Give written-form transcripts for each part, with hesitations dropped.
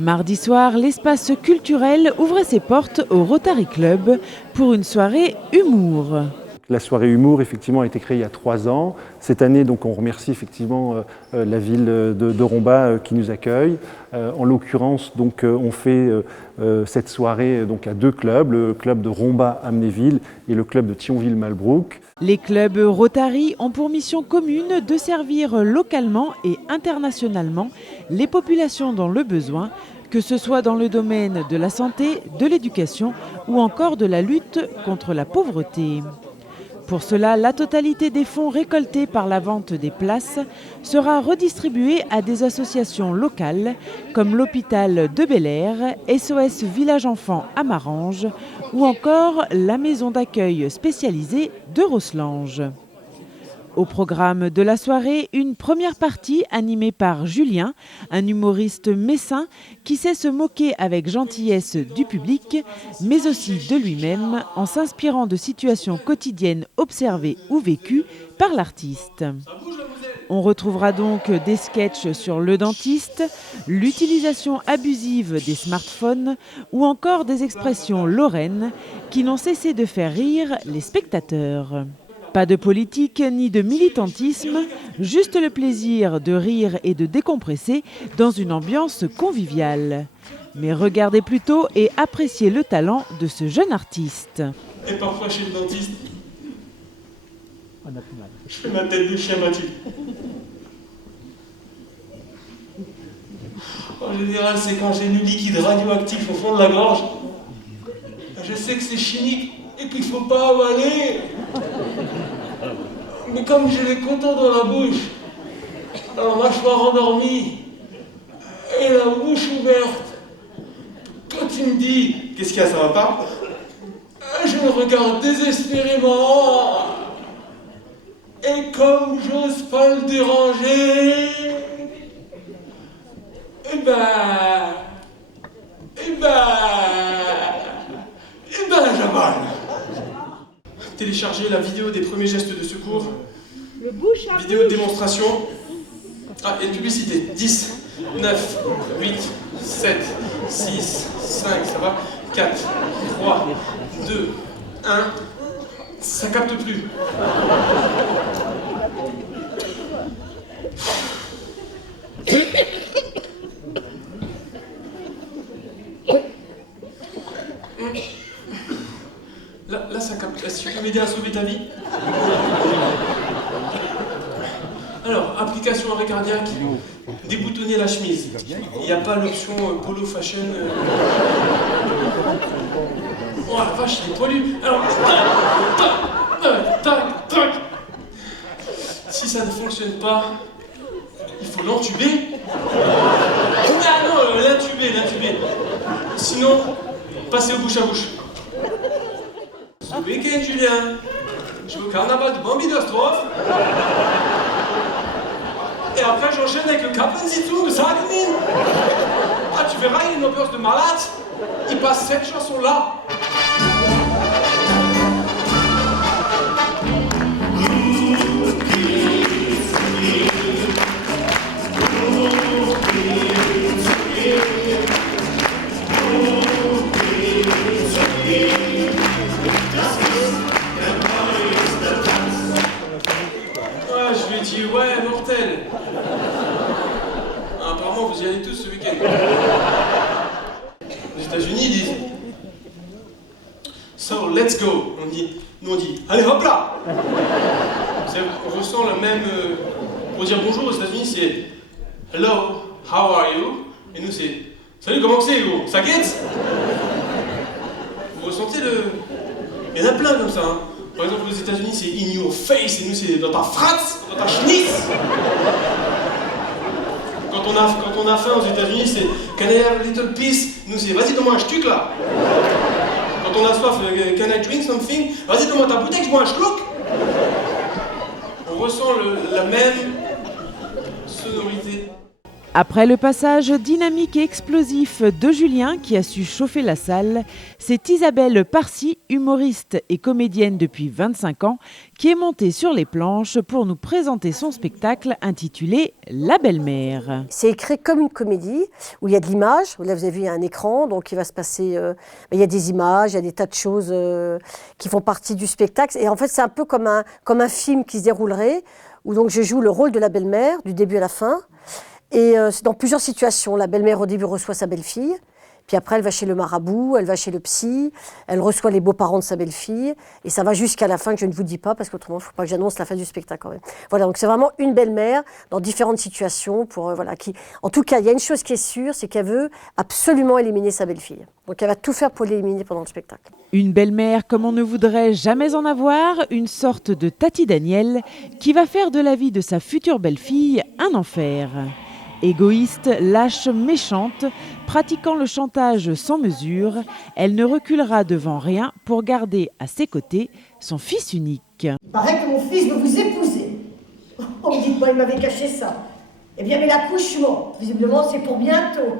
Mardi soir, l'espace culturel ouvrait ses portes au Rotary Club pour une soirée humour. La soirée humour, effectivement, a été créée il y a 3 ans. Cette année, donc, on remercie effectivement la ville de Romba qui nous accueille. En l'occurrence, donc, on fait cette soirée donc, à 2 clubs, le club de Romba-Amnéville et le club de Thionville-Malbrouck. Les clubs Rotary ont pour mission commune de servir localement et internationalement les populations dans le besoin, que ce soit dans le domaine de la santé, de l'éducation ou encore de la lutte contre la pauvreté. Pour cela, la totalité des fonds récoltés par la vente des places sera redistribuée à des associations locales comme l'hôpital de Bel-Air, SOS Village Enfants à Marange ou encore la maison d'accueil spécialisée de Rosselange. Au programme de la soirée, une première partie animée par Julien, un humoriste messin qui sait se moquer avec gentillesse du public, mais aussi de lui-même en s'inspirant de situations quotidiennes observées ou vécues par l'artiste. On retrouvera donc des sketchs sur le dentiste, l'utilisation abusive des smartphones ou encore des expressions lorraines qui n'ont cessé de faire rire les spectateurs. Pas de politique ni de militantisme, juste le plaisir de rire et de décompresser dans une ambiance conviviale. Mais regardez plutôt et appréciez le talent de ce jeune artiste. Et parfois chez le dentiste, je fais ma tête de chien battu. En général, c'est quand j'ai du liquide radioactif au fond de la gorge. Je sais que c'est chimique et qu'il ne faut pas avaler. Mais comme j'ai les contents dans la bouche, alors mâchoire endormie et la bouche ouverte, quand il me dit « Qu'est-ce qu'il y a, ça va pas ?» je le regarde désespérément. Et comme j'ose pas le déranger, j'avale. Télécharger la vidéo des premiers gestes de secours. Vidéo de démonstration. Ah, et une publicité. 10, 9, 8, 7, 6, 5, ça va. 4, 3, 2, 1. Ça capte plus. Là, ça capte. Est-ce que tu peux m'aider à sauver ta vie? Alors, application arrêt cardiaque, déboutonner la chemise. Il n'y a pas l'option polo fashion. Oh la vache, il est poilu. Alors, tac. Si ça ne fonctionne pas, il faut l'entuber. Ah non, l'intuber. Sinon, passer au bouche à bouche. Ce week-end, Julien, je vais au carnaval de Bambi-Dostrophe. Et après, j'enchaîne avec le Kappensitzung de Sagamine. Ah, tu verras, il y a une ambiance de malade. Il passe cette chanson-là. Je lui ai dit, ouais, mortel. Apparemment, vous y allez tous ce week-end. Les États-Unis disent, so let's go. Nous on dit, allez hop là. On ressent la même. Pour dire bonjour aux États-Unis, c'est hello, how are you? Et nous c'est salut, comment c'est, gros? Ça guette? Vous ressentez le. Il y en a plein comme ça. Hein. Par exemple, aux États-Unis, c'est in your face, et nous, c'est dans ta fratz, dans ta schniss. Quand on a faim aux États-Unis, c'est can I have a little piece? Nous, c'est vas-y, donne-moi un ch'tuc là. Quand on a soif, can I drink something? Vas-y, donne-moi ta bouteille, je bois un schluck. On ressent la même sonorité. Après le passage dynamique et explosif de Julien qui a su chauffer la salle, c'est Isabelle Parcy, humoriste et comédienne depuis 25 ans, qui est montée sur les planches pour nous présenter son spectacle intitulé La belle-mère. C'est écrit comme une comédie où il y a de l'image. Là, vous avez vu, il y a un écran, donc il va se passer. Il y a des images, il y a des tas de choses qui font partie du spectacle. Et en fait, c'est un peu comme un film qui se déroulerait, où donc je joue le rôle de la belle-mère du début à la fin. Et c'est dans plusieurs situations. La belle-mère, au début, reçoit sa belle-fille. Puis après, elle va chez le marabout, elle va chez le psy, elle reçoit les beaux-parents de sa belle-fille. Et ça va jusqu'à la fin que je ne vous dis pas, parce qu'autrement, il ne faut pas que j'annonce la fin du spectacle quand même. Voilà, donc c'est vraiment une belle-mère dans différentes situations. En tout cas, il y a une chose qui est sûre, c'est qu'elle veut absolument éliminer sa belle-fille. Donc elle va tout faire pour l'éliminer pendant le spectacle. Une belle-mère comme on ne voudrait jamais en avoir, une sorte de Tati Daniel qui va faire de la vie de sa future belle-fille un enfer. Égoïste, lâche, méchante, pratiquant le chantage sans mesure, elle ne reculera devant rien pour garder à ses côtés son fils unique. Il paraît que mon fils veut vous épouser. Oh, me dites-moi, il m'avait caché ça. Eh bien, mais l'accouchement, visiblement, c'est pour bientôt.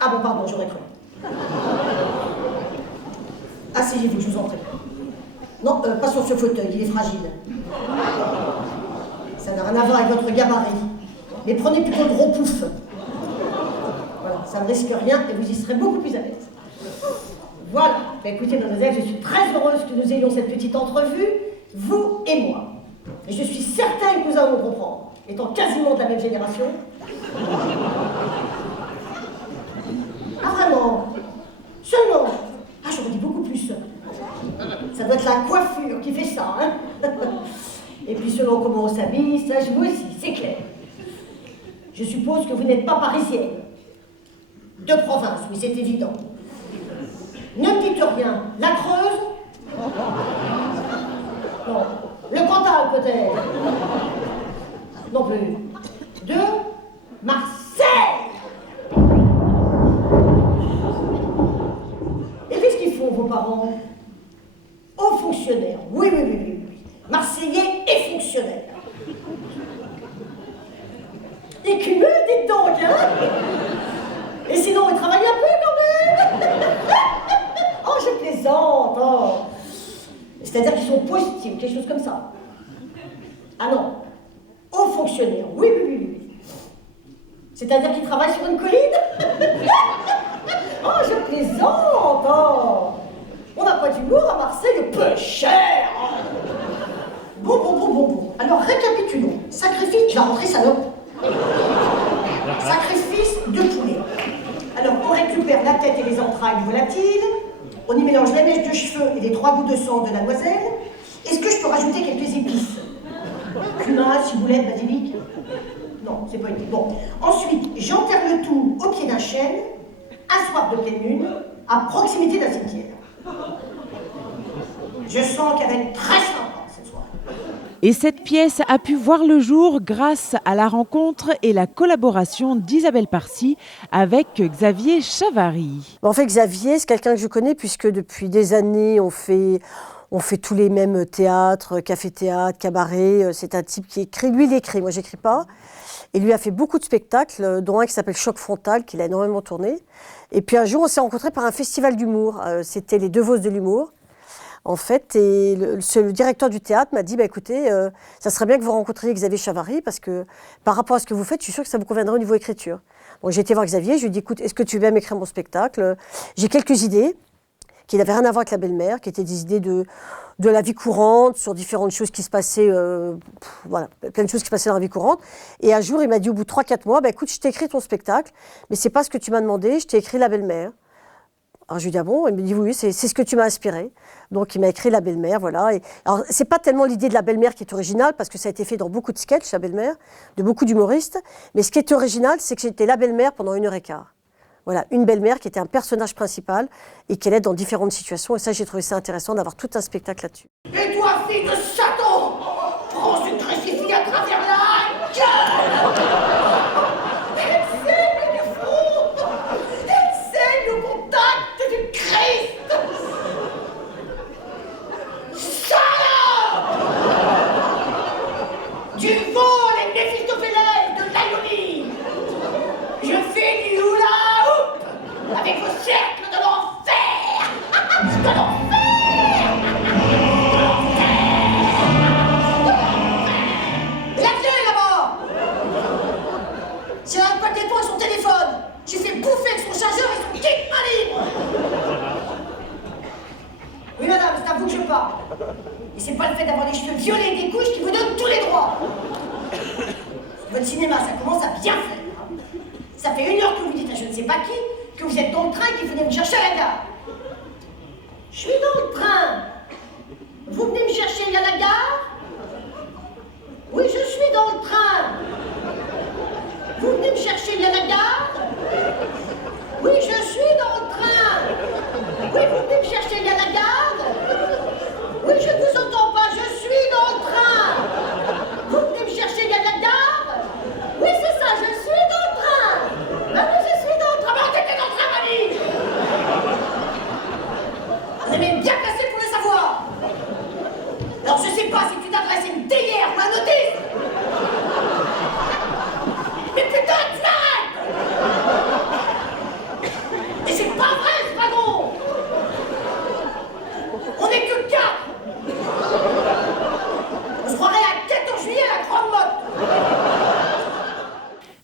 Ah bon, pardon, j'aurais cru. Asseyez-vous, je vous en prie. Non, pas sur ce fauteuil, il est fragile. Ça n'a rien à voir avec votre gabarit. Mais prenez plutôt le gros pouf. Voilà, ça ne risque rien et vous y serez beaucoup plus à l'aise. Voilà. Bah, écoutez, mademoiselle, je suis très heureuse que nous ayons cette petite entrevue, vous et moi. Et je suis certaine que nous allons comprendre, étant quasiment de la même génération. Ah vraiment? Seulement? Ah, j'aurais dit beaucoup plus. Ça doit être la coiffure qui fait ça, hein. Et puis selon comment on s'habille, ça joue aussi, c'est clair. Je suppose que vous n'êtes pas parisienne. De province, oui, c'est évident. Ne me dites rien. La Creuse? Non. Le Cantal, peut-être? Non plus. De Marseille! Et qu'est-ce qu'ils font, vos parents? Hauts fonctionnaires. Oui. Marseillais et fonctionnaires. Et cumul, dites donc, hein? Et sinon, ils travaillent un peu quand même. Oh, je plaisante, oh. C'est-à-dire qu'ils sont positifs, quelque chose comme ça. Ah non, hauts fonctionnaires, oui. C'est-à-dire qu'ils travaillent sur une colline. Oh, je plaisante, oh. On n'a pas d'humour à Marseille, peu cher. Bon. Alors, récapitulons. Sacrifice, tu vas rentrer, salope. Sacrifice de poulet. Alors, on récupère la tête et les entrailles volatiles, on y mélange la mèche de cheveux et les 3 gouttes de sang de la noiselle. Est-ce que je peux rajouter quelques épices? Cumin, ciboulette, basilic? Non, c'est pas utile. Bon. Ensuite, j'enterre le tout au pied d'un chêne, un soir de pleine lune, à proximité d'un cimetière. Je sens qu'elle va être très sympa cette soirée. Et cette pièce a pu voir le jour grâce à la rencontre et la collaboration d'Isabelle Parcy avec Xavier Chavary. En fait, Xavier, c'est quelqu'un que je connais puisque depuis des années, on fait tous les mêmes théâtres, café-théâtre, cabaret. C'est un type qui écrit. Lui, il écrit, moi, j'écris pas. Et lui a fait beaucoup de spectacles, dont un qui s'appelle Choc Frontal, qu'il a énormément tourné. Et puis un jour, on s'est rencontrés par un festival d'humour. C'était les Deux Vosges de l'humour. En fait, et le directeur du théâtre m'a dit, écoutez, ça serait bien que vous rencontriez Xavier Chavary, parce que par rapport à ce que vous faites, je suis sûre que ça vous conviendrait au niveau écriture. Donc j'ai été voir Xavier, je lui ai dit, écoute, est-ce que tu veux bien m'écrire mon spectacle? J'ai quelques idées qui n'avaient rien à voir avec la belle-mère, qui étaient des idées de la vie courante, sur différentes choses qui se passaient, voilà, plein de choses qui se passaient dans la vie courante. Et un jour, il m'a dit, au bout de 3-4 mois, écoute, je t'ai écrit ton spectacle, mais c'est pas ce que tu m'as demandé, je t'ai écrit la belle-mère. Alors je lui dis, ah bon? Il me dit, oui, c'est ce que tu m'as inspiré. Donc il m'a écrit la belle-mère, voilà. Alors c'est pas tellement l'idée de la belle-mère qui est originale, parce que ça a été fait dans beaucoup de sketchs, la belle-mère, de beaucoup d'humoristes. Mais ce qui est original, c'est que j'étais la belle-mère pendant 1h15. Voilà, une belle-mère qui était un personnage principal et qui allait dans différentes situations. Et ça, j'ai trouvé ça intéressant d'avoir tout un spectacle là-dessus. Et toi, fille de Satan, prends une crucifix à travers la gueule. Enseigne du front, enseigne au contact du Christ. Salope! Du vol et Méphistophélès de l'Aïonie. c'est pas le fait d'avoir des cheveux violets et des couches qui vous donne tous les droits. Votre cinéma, ça commence à bien faire. Hein. Ça fait 1 heure que vous dites à je ne sais pas qui que vous êtes dans le train et qu'il venez me chercher à la gare. Je suis dans le train. Vous venez me chercher à la gare? Oui, je suis dans le train. Vous venez me chercher à la gare? Oui, je suis dans le train. Oui, vous venez me chercher à la gare? Oui, je ne vous entends pas, je suis dans le train. Vous venez me chercher à la gare? Oui, c'est ça, je suis dans le train. Ah oui, je suis dans le train. Mais t'étais dans le train, mamie. Vous avez bien placé pour le savoir. Alors, je sais pas si tu t'adresses à une théière ou à un autiste. Mais putain, tu m'arrêtes. Et c'est pas vrai, c'est pas bon. On est que 4. On se croirait à 14 juillet à la Grande Motte.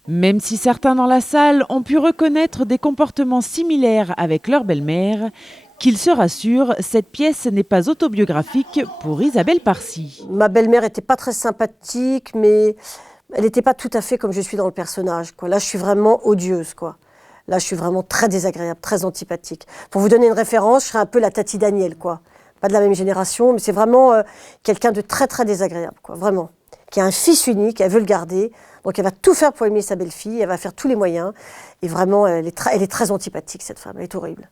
Même si certains dans la salle ont pu reconnaître des comportements similaires avec leur belle-mère, qu'ils se rassurent, cette pièce n'est pas autobiographique pour Isabelle Parcy. Ma belle-mère n'était pas très sympathique, mais elle n'était pas tout à fait comme je suis dans le personnage, quoi. Là, je suis vraiment odieuse, quoi. Là, je suis vraiment très désagréable, très antipathique. Pour vous donner une référence, je serais un peu la Tati Daniel, quoi. Pas de la même génération, mais c'est vraiment quelqu'un de très, très désagréable, quoi. Vraiment. Qui a un fils unique, elle veut le garder. Donc, elle va tout faire pour aimer sa belle-fille, elle va faire tous les moyens. Et vraiment, elle est très antipathique, cette femme. Elle est horrible.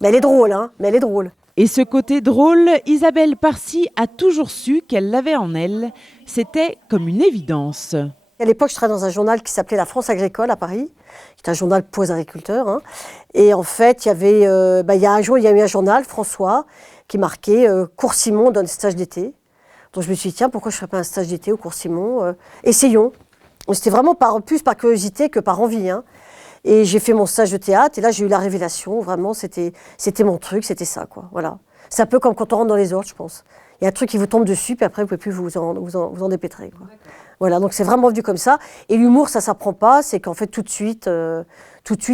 Mais elle est drôle, hein. Mais elle est drôle. Et ce côté drôle, Isabelle Parcy a toujours su qu'elle l'avait en elle. C'était comme une évidence. À l'époque, je travaillais dans un journal qui s'appelait La France agricole à Paris, qui est un journal pour les agriculteurs. Hein. Et en fait, il y a un jour, il y a eu un journal, François, qui marquait Cours Simon donne stage d'été. Donc je me suis dit, tiens, pourquoi je ne ferais pas un stage d'été au Cours Simon Essayons. C'était vraiment plus par curiosité que par envie. Hein. Et j'ai fait mon stage de théâtre, et là, j'ai eu la révélation. Vraiment, c'était mon truc, c'était ça, quoi. Voilà. C'est un peu comme quand on rentre dans les ordres, je pense. Il y a un truc qui vous tombe dessus, puis après, vous ne pouvez plus vous en dépêtrer, quoi. Voilà, donc c'est vraiment venu comme ça. Et l'humour, ça ne s'apprend pas. C'est qu'en fait, tout de suite,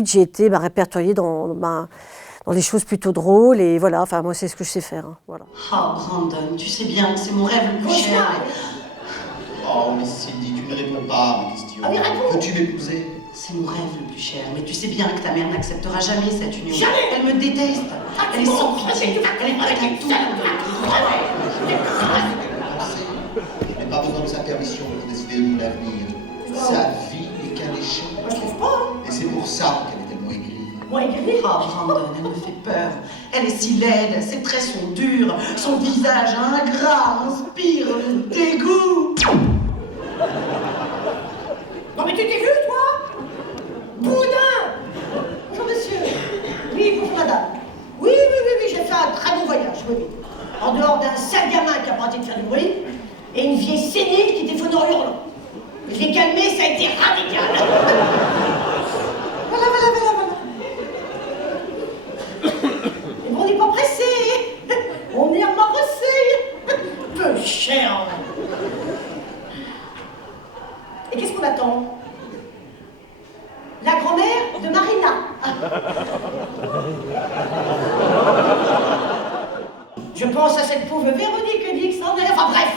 j'ai été répertoriée dans des choses plutôt drôles. Et voilà, enfin, moi, c'est ce que je sais faire. Hein, voilà. Oh, Brandon, tu sais bien, c'est mon rêve le plus cher. Oh, mais Cindy, tu ne réponds pas à mes questions. Ah, mais réponds. Peux-tu m'épouser? C'est mon rêve le plus cher, mais tu sais bien que ta mère n'acceptera jamais cette union. Jamais. Elle me déteste. Elle est sans pitié. Elle est prête à tout. Je n'ai pas besoin de sa permission pour décider de mon avenir. Sa vie n'est qu'un échec. Moi, je trouve pas. Hein. Et c'est pour ça qu'elle est tellement aigrie. Moi, aigrie. Oh, Brandon, elle me fait peur. Elle est si laide, ses traits sont durs, son visage ingrat inspire le dégoût. Non, mais tu t'es vu, toi? Boudin! Bonjour, monsieur. Oui, bonjour, madame. Oui, j'ai fait un très bon voyage, oui. En dehors d'un sale gamin qui a pas arrêté de faire du bruit, et une vieille sénile qui téléphone en hurlant. Je l'ai calmé, ça a été radical. Voilà. Mais bon, on n'est pas pressé. On est embarrassé. Peu cher. Et qu'est-ce qu'on attend? La grand-mère de Marina. Je pense à cette pauvre Véronique Dix, enfin bref,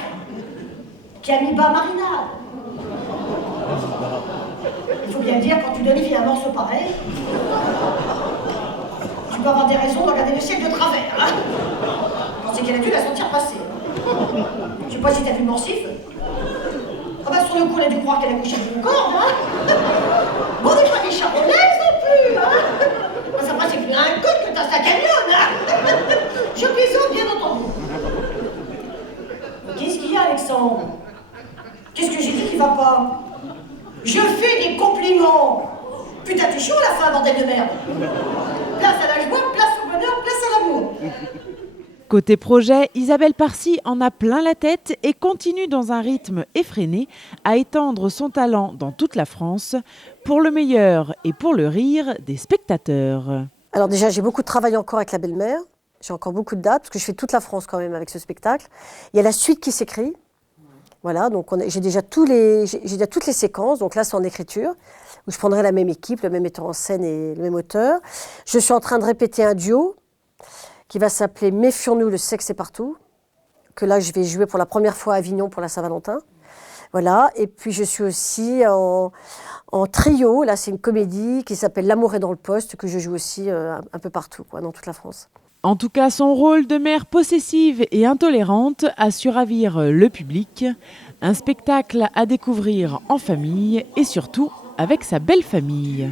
qui a mis bas Marina. Il faut bien dire, quand tu donnes vie à un morceau pareil, tu peux avoir des raisons de regarder le ciel de travers. Hein. Je pensais qu'elle a dû la sentir passer. Je sais pas si t'as vu le morsif. Ah bah sur le coup, elle a dû croire qu'elle a couché avec une corde, hein. Bon, on n'est pas des charbonnaises non plus, hein. Moi, ça passe c'est plus un code que t'as sa camion, hein. Je plaisante, bien entendu. Qu'est-ce qu'il y a, Alexandre? Qu'est-ce que j'ai dit qui va pas? Je fais des compliments. Putain, t'es chaud à la fin, bordel de merde. Place à la joie, place au bonheur, place à l'amour. Côté projet, Isabelle Parcy en a plein la tête et continue dans un rythme effréné à étendre son talent dans toute la France pour le meilleur et pour le rire des spectateurs. Alors déjà, j'ai beaucoup de travail encore avec la belle-mère. J'ai encore beaucoup de dates, parce que je fais toute la France quand même avec ce spectacle. Il y a la suite qui s'écrit. Voilà, donc j'ai déjà toutes les séquences. Donc là, c'est en écriture, où je prendrai la même équipe, le même metteur en scène et le même auteur. Je suis en train de répéter un duo qui va s'appeler « Méfions-nous, le sexe est partout ». que là je vais jouer pour la première fois à Avignon pour la Saint-Valentin. Voilà, et puis je suis aussi en trio, là c'est une comédie qui s'appelle L'amour est dans le poste, que je joue aussi un peu partout, quoi, dans toute la France. En tout cas, son rôle de mère possessive et intolérante a su ravir le public. Un spectacle à découvrir en famille et surtout avec sa belle famille.